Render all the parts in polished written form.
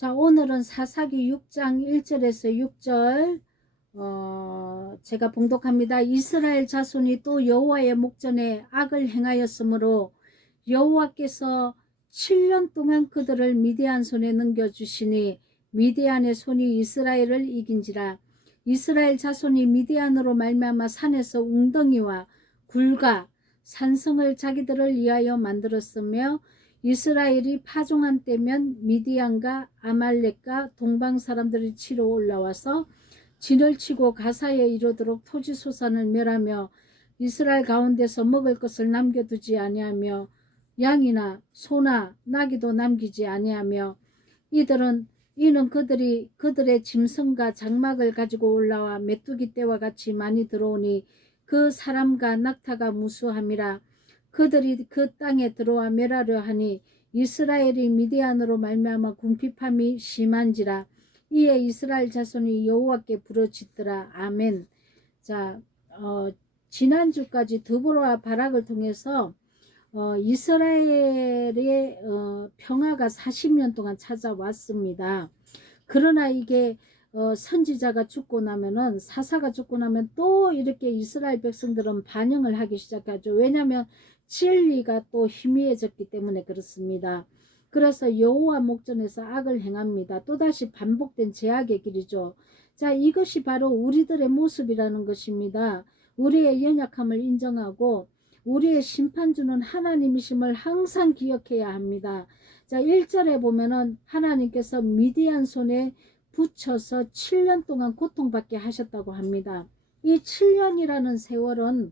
자, 오늘은 사사기 6장 1절에서 6절 제가 봉독합니다. 이스라엘 자손이 또 여호와의 목전에 악을 행하였으므로 여호와께서 7년 동안 그들을 미디안 손에 넘겨주시니 미디안의 손이 이스라엘을 이긴지라. 이스라엘 자손이 미디안으로 말미암아 산에서 웅덩이와 굴과 산성을 자기들을 위하여 만들었으며 이스라엘이 파종한 때면 미디안과 아말렉과 동방 사람들이 치러 올라와서 진을 치고 가사에 이르도록 토지 소산을 멸하며 이스라엘 가운데서 먹을 것을 남겨두지 아니하며 양이나 소나 나귀도 남기지 아니하며 이는 그들의 짐승과 장막을 가지고 올라와 메뚜기 떼와 같이 많이 들어오니 그 사람과 낙타가 무수함이라. 그들이 그 땅에 들어와 멸하려 하니 이스라엘이 미디안으로 말미암아 궁핍함이 심한지라. 이에 이스라엘 자손이 여호와께 부르짖더라. 아멘. 자, 지난주까지 드보라와 바락을 통해서 이스라엘의 평화가 40년 동안 찾아왔습니다. 그러나 이게 선지자가 죽고 나면은, 사사가 죽고 나면 또 이렇게 이스라엘 백성들은 반영을 하기 시작하죠. 왜냐하면 진리가 또 희미해졌기 때문에 그렇습니다. 그래서 여호와 목전에서 악을 행합니다. 또다시 반복된 제약의 길이죠. 자, 이것이 바로 우리들의 모습이라는 것입니다. 우리의 연약함을 인정하고 우리의 심판주는 하나님이심을 항상 기억해야 합니다. 자, 1절에 보면은 하나님께서 미디안 손에 붙여서 7년 동안 고통받게 하셨다고 합니다. 이 7년이라는 세월은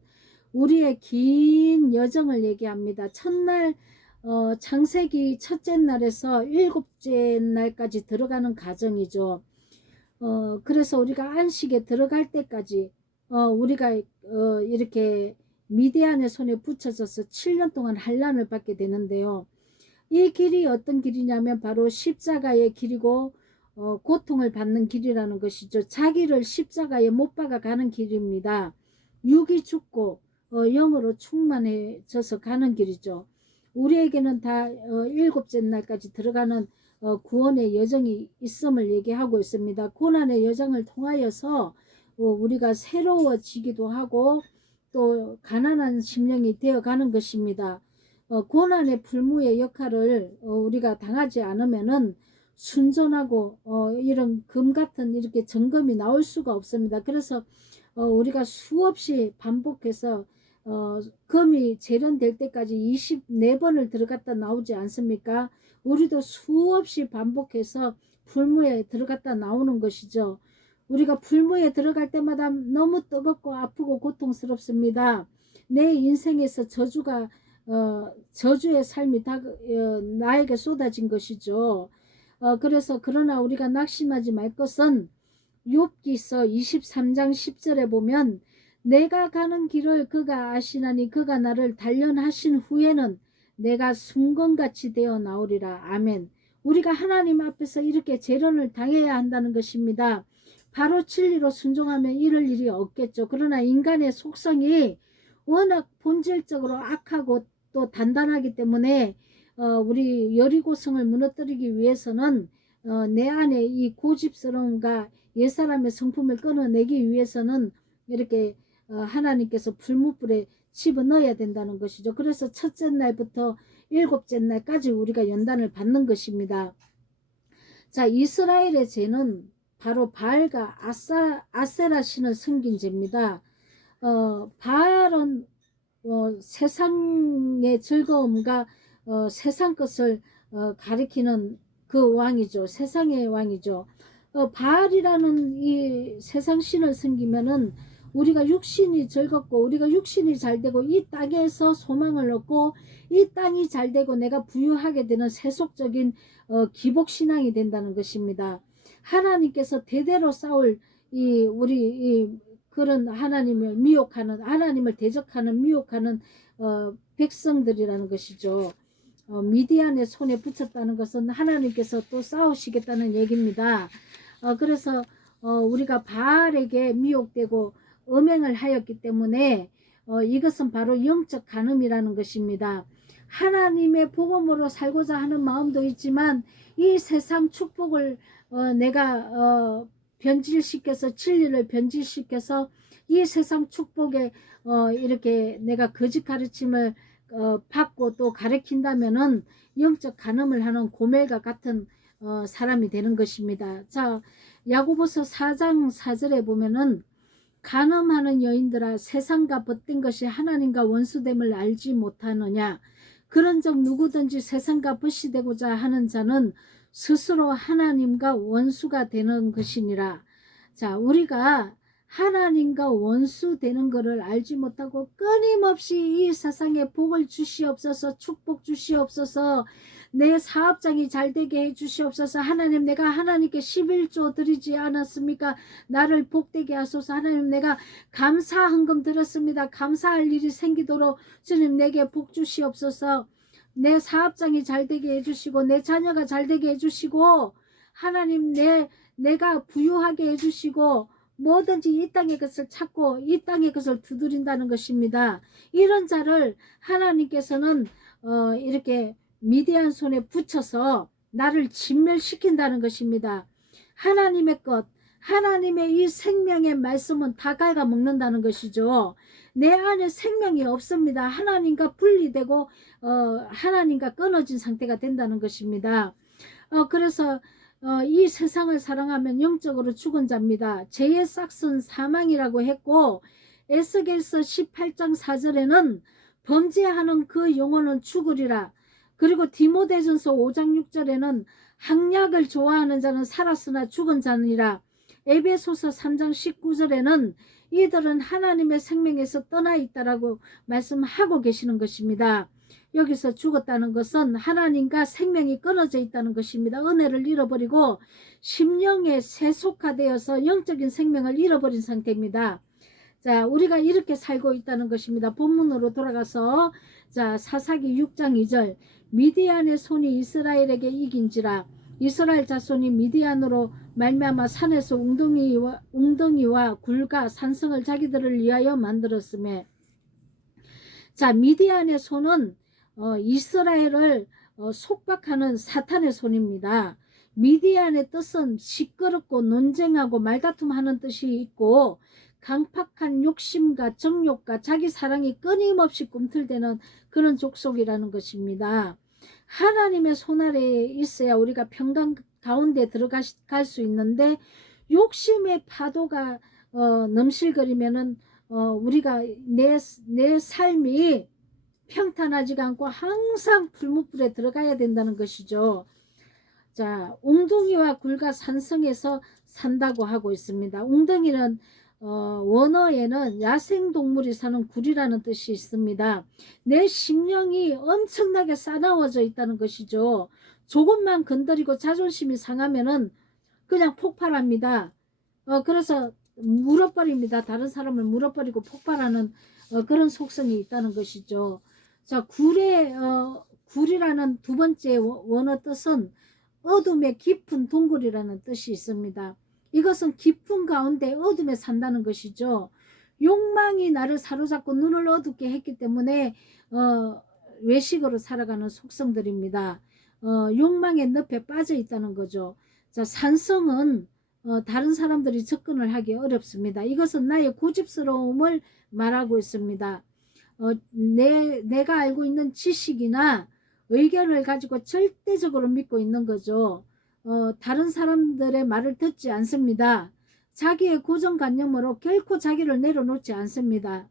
우리의 긴 여정을 얘기합니다. 첫날 창세기 첫째 날에서 일곱째 날까지 들어가는 과정이죠. 그래서 우리가 안식에 들어갈 때까지 우리가 이렇게 미디안의 손에 붙여져서 7년 동안 환난을 받게 되는데요. 이 길이 어떤 길이냐면 바로 십자가의 길이고 고통을 받는 길이라는 것이죠. 자기를 십자가에 못 박아 가는 길입니다. 육이 죽고 영으로 충만해져서 가는 길이죠. 우리에게는 다 일곱째 날까지 들어가는 구원의 여정이 있음을 얘기하고 있습니다. 고난의 여정을 통하여서 우리가 새로워지기도 하고 또 가난한 심령이 되어가는 것입니다. 고난의 풀무의 역할을 우리가 당하지 않으면은 순전하고 이런 금 같은 이렇게 점검이 나올 수가 없습니다. 그래서 우리가 수없이 반복해서 금이 재련될 때까지 24번을 들어갔다 나오지 않습니까? 우리도 수없이 반복해서 풀무에 들어갔다 나오는 것이죠. 우리가 풀무에 들어갈 때마다 너무 뜨겁고 아프고 고통스럽습니다. 내 인생에서 저주의 삶이 나에게 쏟아진 것이죠. 그래서 그러나 우리가 낙심하지 말 것은 욥기서 23장 10절에 보면 내가 가는 길을 그가 아시나니 그가 나를 단련하신 후에는 내가 순건같이 되어 나오리라. 아멘. 우리가 하나님 앞에서 이렇게 재련을 당해야 한다는 것입니다. 바로 진리로 순종하면 이럴 일이 없겠죠. 그러나 인간의 속성이 워낙 본질적으로 악하고 또 단단하기 때문에 우리 여리고성을 무너뜨리기 위해서는 내 안에 이 고집스러움과 옛사람의 성품을 끊어내기 위해서는 이렇게 하나님께서 불무불에 집어넣어야 된다는 것이죠. 그래서 첫째 날부터 일곱째 날까지 우리가 연단을 받는 것입니다. 자, 이스라엘의 죄는 바로 바알과 아세라 신을 섬긴 죄입니다. 바알은 세상의 즐거움과 세상 것을 가리키는 그 왕이죠. 세상의 왕이죠. 바알이라는 이 세상 신을 섬기면은 우리가 육신이 즐겁고 우리가 육신이 잘되고 이 땅에서 소망을 얻고 이 땅이 잘되고 내가 부유하게 되는 세속적인 기복신앙이 된다는 것입니다. 하나님께서 대대로 쌓을 그런 하나님을 미혹하는, 하나님을 대적하는 미혹하는 백성들이라는 것이죠. 미디안의 손에 붙였다는 것은 하나님께서 또 싸우시겠다는 얘기입니다. 그래서 우리가 바알에게 미혹되고 음행을 하였기 때문에 이것은 바로 영적 간음이라는 것입니다. 하나님의 복음으로 살고자 하는 마음도 있지만 이 세상 축복을 내가 변질시켜서 진리를 변질시켜서 이 세상 축복에 이렇게 내가 거짓 가르침을 받고 또 가르친다면은 영적 간음을 하는 고멜과 같은 사람이 되는 것입니다. 자, 야고보서 4장 4절에 보면은 간음하는 여인들아 세상과 벗된 것이 하나님과 원수됨을 알지 못하느냐. 그런즉 누구든지 세상과 벗이 되고자 하는 자는 스스로 하나님과 원수가 되는 것이니라. 자, 우리가 하나님과 원수 되는 것을 알지 못하고 끊임없이 이 세상에 복을 주시옵소서, 축복 주시옵소서, 내 사업장이 잘 되게 해 주시옵소서. 하나님, 내가 하나님께 11조 드리지 않았습니까? 나를 복되게 하소서. 하나님, 내가 감사 헌금 드렸습니다. 감사할 일이 생기도록 주님 내게 복 주시옵소서. 내 사업장이 잘 되게 해주시고 내 자녀가 잘 되게 해주시고 하나님 내가 부유하게 해주시고 뭐든지 이 땅의 것을 찾고 이 땅의 것을 두드린다는 것입니다. 이런 자를 하나님께서는 이렇게 미디안 손에 붙여서 나를 진멸시킨다는 것입니다. 하나님의 것, 하나님의 이 생명의 말씀은 다 갉아먹는다는 것이죠. 내 안에 생명이 없습니다. 하나님과 분리되고 하나님과 끊어진 상태가 된다는 것입니다. 그래서 이 세상을 사랑하면 영적으로 죽은 자입니다. 죄의 싹은 사망이라고 했고 에스겔서 18장 4절에는 범죄하는 그 영혼은 죽으리라. 그리고 디모데전서 5장 6절에는 학약을 좋아하는 자는 살았으나 죽은 자니라. 에베소서 3장 19절에는 이들은 하나님의 생명에서 떠나 있다라고 말씀하고 계시는 것입니다. 여기서 죽었다는 것은 하나님과 생명이 끊어져 있다는 것입니다. 은혜를 잃어버리고 심령에 세속화되어서 영적인 생명을 잃어버린 상태입니다. 자, 우리가 이렇게 살고 있다는 것입니다. 본문으로 돌아가서 자, 사사기 6장 2절 미디안의 손이 이스라엘에게 이긴지라 이스라엘 자손이 미디안으로 말미암아 산에서 웅덩이와 굴과 산성을 자기들을 위하여 만들었음에 자, 미디안의 손은 이스라엘을 속박하는 사탄의 손입니다. 미디안의 뜻은 시끄럽고 논쟁하고 말다툼하는 뜻이 있고 강팍한 욕심과 정욕과 자기 사랑이 끊임없이 꿈틀대는 그런 족속이라는 것입니다. 하나님의 손 아래에 있어야 우리가 평강 가운데 들어갈 수 있는데 욕심의 파도가 넘실거리면은 우리가 내 삶이 평탄하지가 않고 항상 풀무불에 들어가야 된다는 것이죠. 자, 웅덩이와 굴과 산성에서 산다고 하고 있습니다. 웅덩이는 원어에는 야생동물이 사는 굴이라는 뜻이 있습니다. 내 심령이 엄청나게 싸나워져 있다는 것이죠. 조금만 건드리고 자존심이 상하면은 그냥 폭발합니다. 그래서 물어버립니다. 다른 사람을 물어버리고 폭발하는 그런 속성이 있다는 것이죠. 자, 굴이라는 두 번째 원어 뜻은 어둠의 깊은 동굴이라는 뜻이 있습니다. 이것은 깊은 가운데 어둠에 산다는 것이죠. 욕망이 나를 사로잡고 눈을 어둡게 했기 때문에 외식으로 살아가는 속성들입니다. 욕망의 늪에 빠져 있다는 거죠. 자, 산성은 다른 사람들이 접근을 하기 어렵습니다. 이것은 나의 고집스러움을 말하고 있습니다. 내가 알고 있는 지식이나 의견을 가지고 절대적으로 믿고 있는 거죠. 다른 사람들의 말을 듣지 않습니다. 자기의 고정관념으로 결코 자기를 내려놓지 않습니다.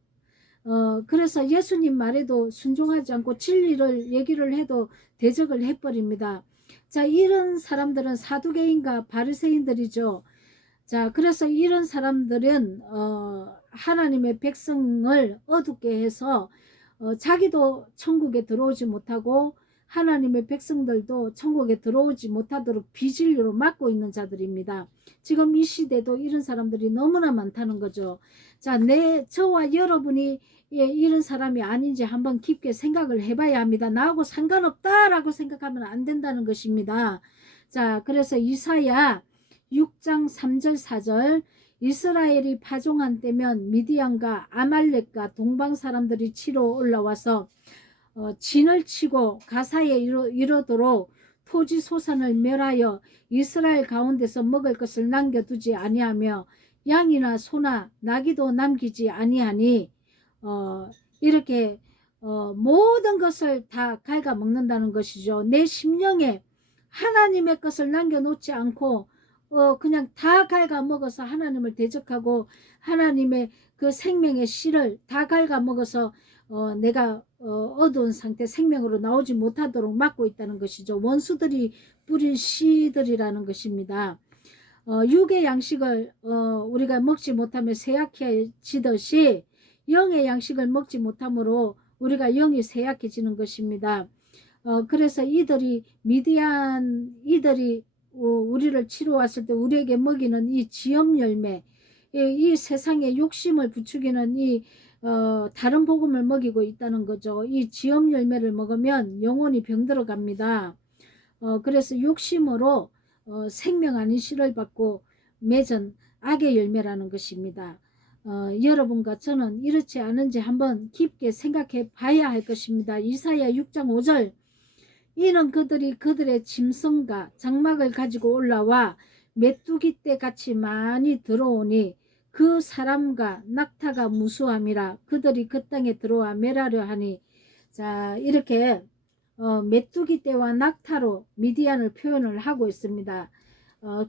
그래서 예수님 말에도 순종하지 않고 진리를 얘기를 해도 대적을 해버립니다. 자, 이런 사람들은 사두개인과 바리새인들이죠. 자, 그래서 이런 사람들은 하나님의 백성을 어둡게 해서 자기도 천국에 들어오지 못하고 하나님의 백성들도 천국에 들어오지 못하도록 비진리로 막고 있는 자들입니다. 지금 이 시대도 이런 사람들이 너무나 많다는 거죠. 자, 저와 여러분이 이런 사람이 아닌지 한번 깊게 생각을 해봐야 합니다. 나하고 상관없다라고 생각하면 안 된다는 것입니다. 자, 그래서 이사야 6장 3절 4절 이스라엘이 파종한 때면 미디안과 아말렉과 동방 사람들이 치러 올라와서 진을 치고 가사에 이르도록 토지 소산을 멸하여 이스라엘 가운데서 먹을 것을 남겨두지 아니하며 양이나 소나 나귀도 남기지 아니하니 이렇게 모든 것을 다 갉아먹는다는 것이죠. 내 심령에 하나님의 것을 남겨놓지 않고 그냥 다 갉아먹어서 하나님을 대적하고 하나님의 그 생명의 씨를 다 갉아먹어서 내가 어두운 상태 생명으로 나오지 못하도록 막고 있다는 것이죠. 원수들이 뿌린 씨들이라는 것입니다. 육의 양식을 우리가 먹지 못하면 쇠약해지듯이 영의 양식을 먹지 못함으로 우리가 영이 쇠약해지는 것입니다. 그래서 이들이 우리를 치러 왔을 때 우리에게 먹이는 이 지엄 열매, 이 세상의 욕심을 부추기는 이 다른 복음을 먹이고 있다는 거죠. 이 지엄 열매를 먹으면 영혼이 병들어 갑니다. 그래서 욕심으로 생명 아닌 씨를 받고 맺은 악의 열매라는 것입니다. 여러분과 저는 이렇지 않은지 한번 깊게 생각해 봐야 할 것입니다. 이사야 6장 5절 이는 그들의 짐승과 장막을 가지고 올라와 메뚜기 떼 같이 많이 들어오니 그 사람과 낙타가 무수함이라 그들이 그 땅에 들어와 멸하려 하니. 자, 이렇게 메뚜기 떼와 낙타로 미디안을 표현을 하고 있습니다.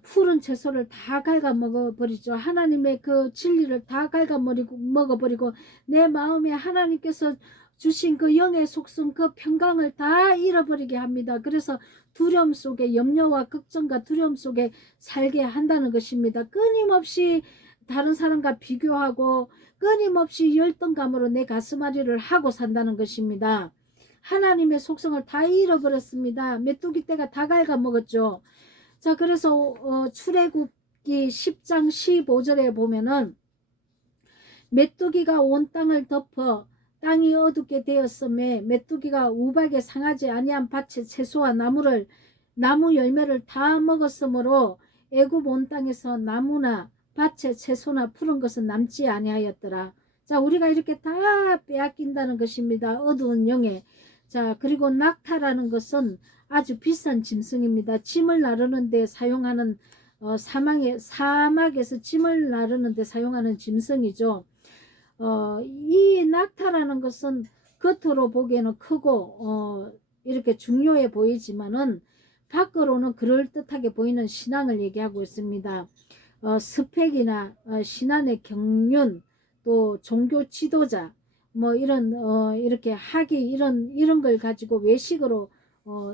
푸른 채소를 다 갉아 먹어버리죠. 하나님의 그 진리를 다 갉아 먹어버리고 내 마음에 하나님께서 주신 그 영의 속성 그 평강을 다 잃어버리게 합니다. 그래서 두려움 속에 염려와 걱정과 두려움 속에 살게 한다는 것입니다. 끊임없이 다른 사람과 비교하고 끊임없이 열등감으로 내 가슴앓이를 하고 산다는 것입니다. 하나님의 속성을 다 잃어버렸습니다. 메뚜기 떼가 다 갉아먹었죠. 자, 그래서 출애굽기 10장 15절에 보면은 메뚜기가 온 땅을 덮어 땅이 어둡게 되었음에 메뚜기가 우박에 상하지 아니한 밭의 채소와 나무 열매를 다 먹었으므로 애굽 온 땅에서 나무나 밭의 채소나 푸른 것은 남지 아니하였더라. 자, 우리가 이렇게 다 빼앗긴다는 것입니다. 어두운 영에. 자, 그리고 낙타라는 것은 아주 비싼 짐승입니다. 짐을 나르는 데 사용하는 사막에서 짐을 나르는 데 사용하는 짐승이죠. 이 낙타라는 것은 겉으로 보기에는 크고 이렇게 중요해 보이지만은 밖으로는 그럴듯하게 보이는 신앙을 얘기하고 있습니다. 스펙이나 신앙의 경륜 또 종교 지도자 뭐 이런 이렇게 학위 이런 걸 가지고 외식으로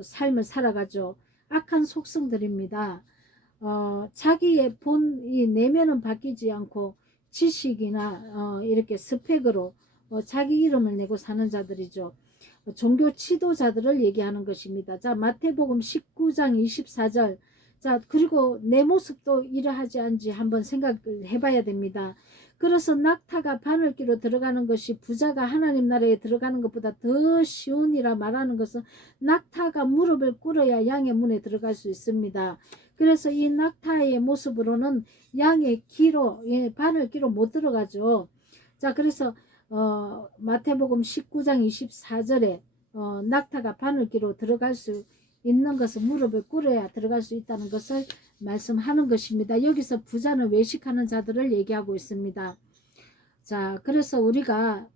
삶을 살아가죠. 악한 속성들입니다. 자기의 이 내면은 바뀌지 않고 지식이나 이렇게 스펙으로 자기 이름을 내고 사는 자들이죠. 종교 지도자들을 얘기하는 것입니다. 자, 마태복음 19장 24절. 자, 그리고 내 모습도 이러하지 않은지 한번 생각을 해봐야 됩니다. 그래서 낙타가 바늘기로 들어가는 것이 부자가 하나님 나라에 들어가는 것보다 더 쉬우니라 말하는 것은 낙타가 무릎을 꿇어야 양의 문에 들어갈 수 있습니다. 그래서 이 낙타의 모습으로는 양의 바늘기로 못 들어가죠. 자, 그래서 마태복음 19장 24절에 낙타가 바늘기로 들어갈 수 있는 것은 무릎을 꿇어야 들어갈 수 있다는 것을 말씀하는 것입니다. 여기서 부자는 외식하는 자들을 얘기하고 있습니다. 자, 그래서 우리가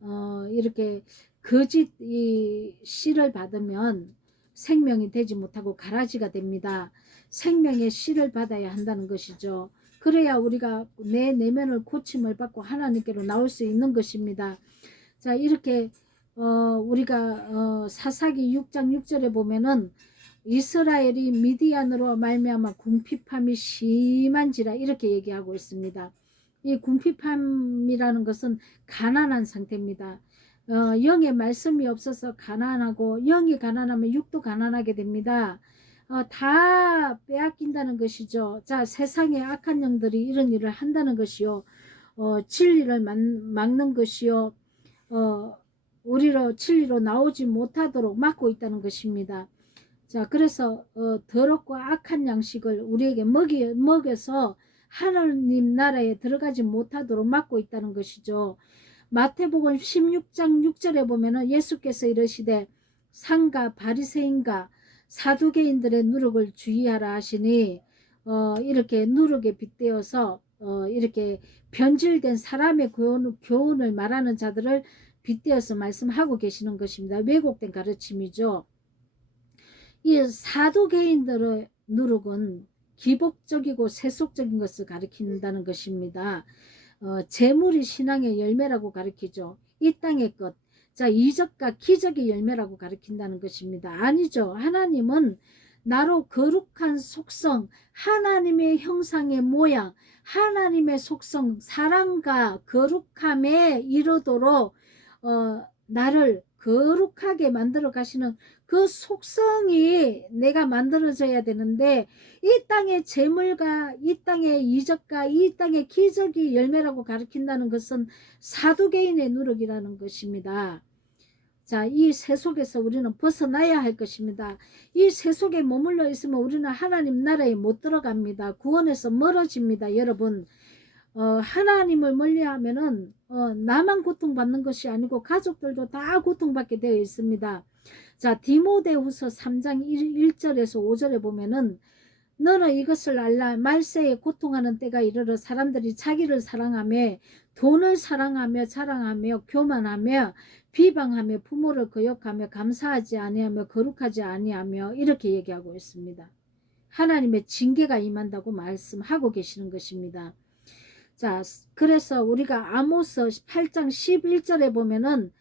이렇게 거짓 이 씨를 받으면 생명이 되지 못하고 가라지가 됩니다. 생명의 씨를 받아야 한다는 것이죠. 그래야 우리가 내 내면을 고침을 받고 하나님께로 나올 수 있는 것입니다. 자, 이렇게 우리가 사사기 6장 6절에 보면은 이스라엘이 미디안으로 말미암아 궁핍함이 심한지라 이렇게 얘기하고 있습니다. 이 궁핍함이라는 것은 가난한 상태입니다. 영의 말씀이 없어서 가난하고 영이 가난하면 육도 가난하게 됩니다. 다 빼앗긴다는 것이죠. 자, 세상의 악한 영들이 이런 일을 한다는 것이요. 진리를 막는 것이요. 우리로 진리로 나오지 못하도록 막고 있다는 것입니다. 자, 그래서 더럽고 악한 양식을 우리에게 먹여서 하나님 나라에 들어가지 못하도록 막고 있다는 것이죠. 마태복음 16장 6절에 보면은 예수께서 이르시되 상가 바리새인과 사두개인들의 누룩을 주의하라 하시니 이렇게 누룩에 빗대어서 이렇게 변질된 사람의 교훈을 말하는 자들을 빗대어서 말씀하고 계시는 것입니다. 왜곡된 가르침이죠. 이 사두개인들의 누룩은 기복적이고 세속적인 것을 가리킨다는 것입니다. 재물이 신앙의 열매라고 가리키죠. 이 땅의 것. 자, 이적과 기적의 열매라고 가리킨다는 것입니다. 아니죠. 하나님은 나로 거룩한 속성, 하나님의 형상의 모양, 하나님의 속성, 사랑과 거룩함에 이르도록 나를 거룩하게 만들어 가시는 그 속성이 내가 만들어져야 되는데, 이 땅의 재물과 이 땅의 이적과 이 땅의 기적이 열매라고 가르친다는 것은 사두개인의 누룩이라는 것입니다. 자, 이 세속에서 우리는 벗어나야 할 것입니다. 이 세속에 머물러 있으면 우리는 하나님 나라에 못 들어갑니다. 구원에서 멀어집니다. 여러분, 하나님을 멀리하면은 나만 고통받는 것이 아니고 가족들도 다 고통받게 되어 있습니다. 자, 디모데후서 3장 1절에서 5절에 보면은 너는 이것을 알라. 말세에 고통하는 때가 이르러 사람들이 자기를 사랑하며 돈을 사랑하며 자랑하며 교만하며 비방하며 부모를 거역하며 감사하지 아니하며 거룩하지 아니하며 이렇게 얘기하고 있습니다. 하나님의 징계가 임한다고 말씀하고 계시는 것입니다. 자, 그래서 우리가 아모스 8장 11절에 보면은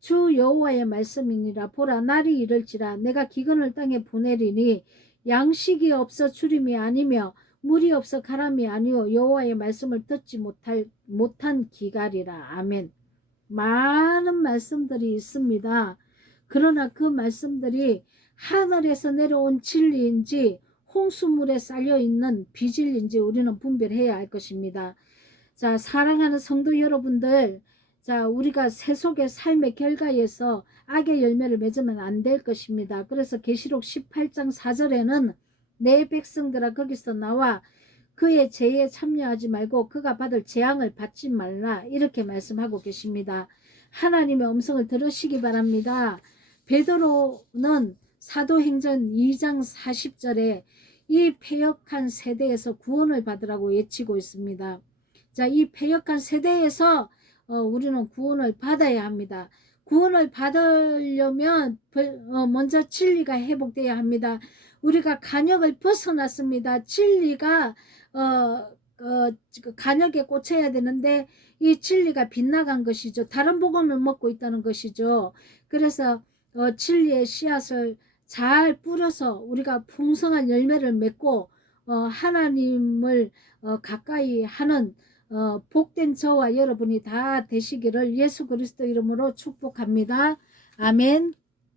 주 여호와의 말씀이니라. 보라, 날이 이를지라 내가 기근을 땅에 보내리니 양식이 없어 주림이 아니며 물이 없어 가람이 아니요 여호와의 말씀을 듣지 못한 기갈이라. 아멘. 많은 말씀들이 있습니다. 그러나 그 말씀들이 하늘에서 내려온 진리인지 홍수물에 쌓여있는 비진리인지 우리는 분별해야 할 것입니다. 자, 사랑하는 성도 여러분들, 자, 우리가 세속의 삶의 결과에서 악의 열매를 맺으면 안 될 것입니다. 그래서 계시록 18장 4절에는 내 백성들아 거기서 나와 그의 죄에 참여하지 말고 그가 받을 재앙을 받지 말라, 이렇게 말씀하고 계십니다. 하나님의 음성을 들으시기 바랍니다. 베드로는 사도행전 2장 40절에 이 패역한 세대에서 구원을 받으라고 외치고 있습니다. 자, 이 패역한 세대에서 우리는 구원을 받아야 합니다. 구원을 받으려면 먼저 진리가 회복돼야 합니다. 우리가 간역을 벗어났습니다. 진리가 간역에 꽂혀야 되는데 이 진리가 빗나간 것이죠. 다른 복음을 먹고 있다는 것이죠. 그래서 진리의 씨앗을 잘 뿌려서 우리가 풍성한 열매를 맺고 하나님을 가까이 하는 복된 저와 여러분이 다 되시기를 예수 그리스도 이름으로 축복합니다. 아멘.